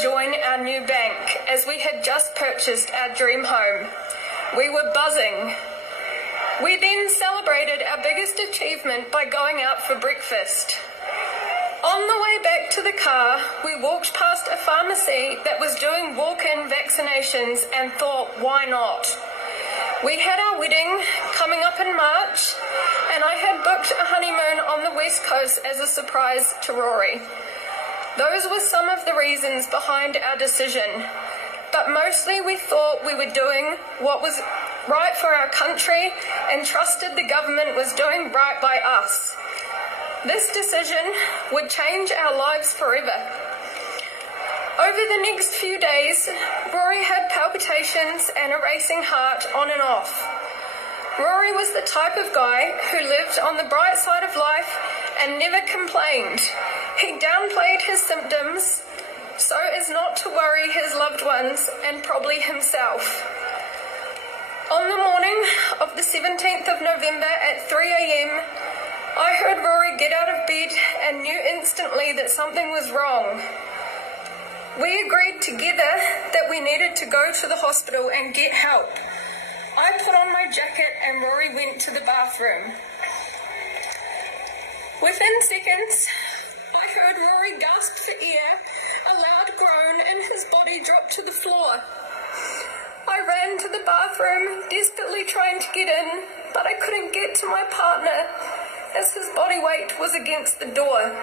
Join our new bank as we had just purchased our dream home. We were buzzing. We then celebrated our biggest achievement by going out for breakfast. On the way back to the car, we walked past a pharmacy that was doing walk-in vaccinations and thought, why not? We had our wedding coming up in March, and I had booked a honeymoon on the West Coast as a surprise to Rory. Those were some of the reasons behind our decision, but mostly we thought we were doing what was right for our country and trusted the government was doing right by us. This decision would change our lives forever. Over the next few days, Rory had palpitations and a racing heart on and off. Rory was the type of guy who lived on the bright side of life and never complained. He downplayed his symptoms so as not to worry his loved ones and probably himself. On the morning of the 17th of November at 3 a.m, I heard Rory get out of bed and knew instantly that something was wrong. We agreed together that we needed to go to the hospital and get help. I put on my jacket and Rory went to the bathroom. Within seconds, I heard Rory gasp for air, a loud groan, and his body dropped to the floor. I ran to the bathroom, desperately trying to get in, but I couldn't get to my partner as his body weight was against the door.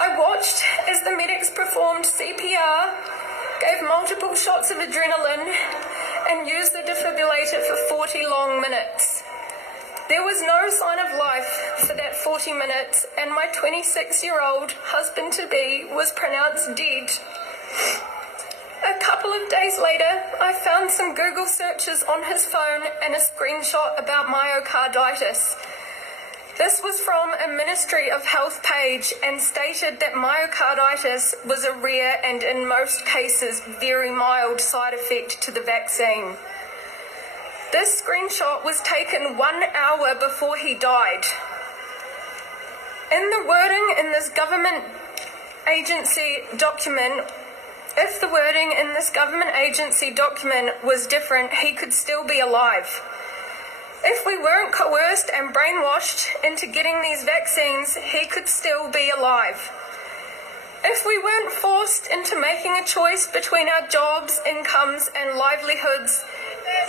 I watched as the medics performed CPR, gave multiple shots of adrenaline, and used the defibrillator for 40 long minutes. There was no sign of life for that 40 minutes, and my 26-year-old husband-to-be was pronounced dead. A couple of days later, I found some Google searches on his phone and a screenshot about myocarditis. This was from a Ministry of Health page and stated that myocarditis was a rare and in most cases very mild side effect to the vaccine. This screenshot was taken 1 hour before he died. In the wording in this government agency document, if the wording in this government agency document was different, he could still be alive. If we weren't coerced and brainwashed into getting these vaccines, he could still be alive. If we weren't forced into making a choice between our jobs, incomes, and livelihoods,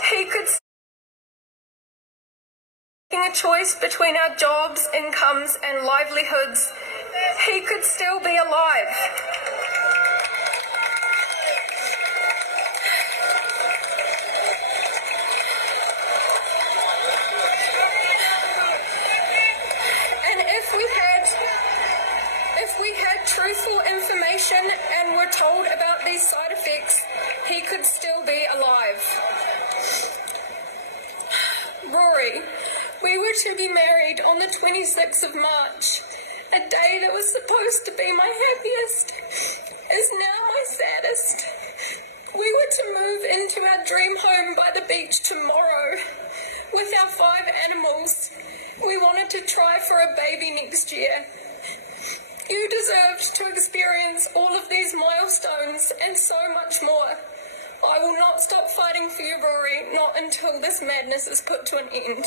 he could still be alive. If we had truthful information and were told about these side effects, he could still be alive. Rory, we were to be married on the 26th of March. A day that was supposed to be my happiest is now my saddest. We were to move into our dream home by the beach tomorrow with our 5 animals. We wanted to try for a baby next year. You deserved to experience all of these milestones and so much more. I will not stop fighting for you, Rory, not until this madness is put to an end.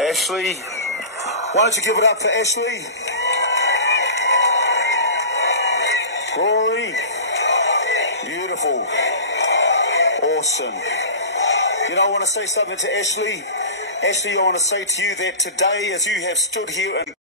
Ashley, why don't you give it up for Ashley? Rory, beautiful, awesome. You know, I want to say something to Ashley. Ashley, I want to say to you that today, as you have stood here and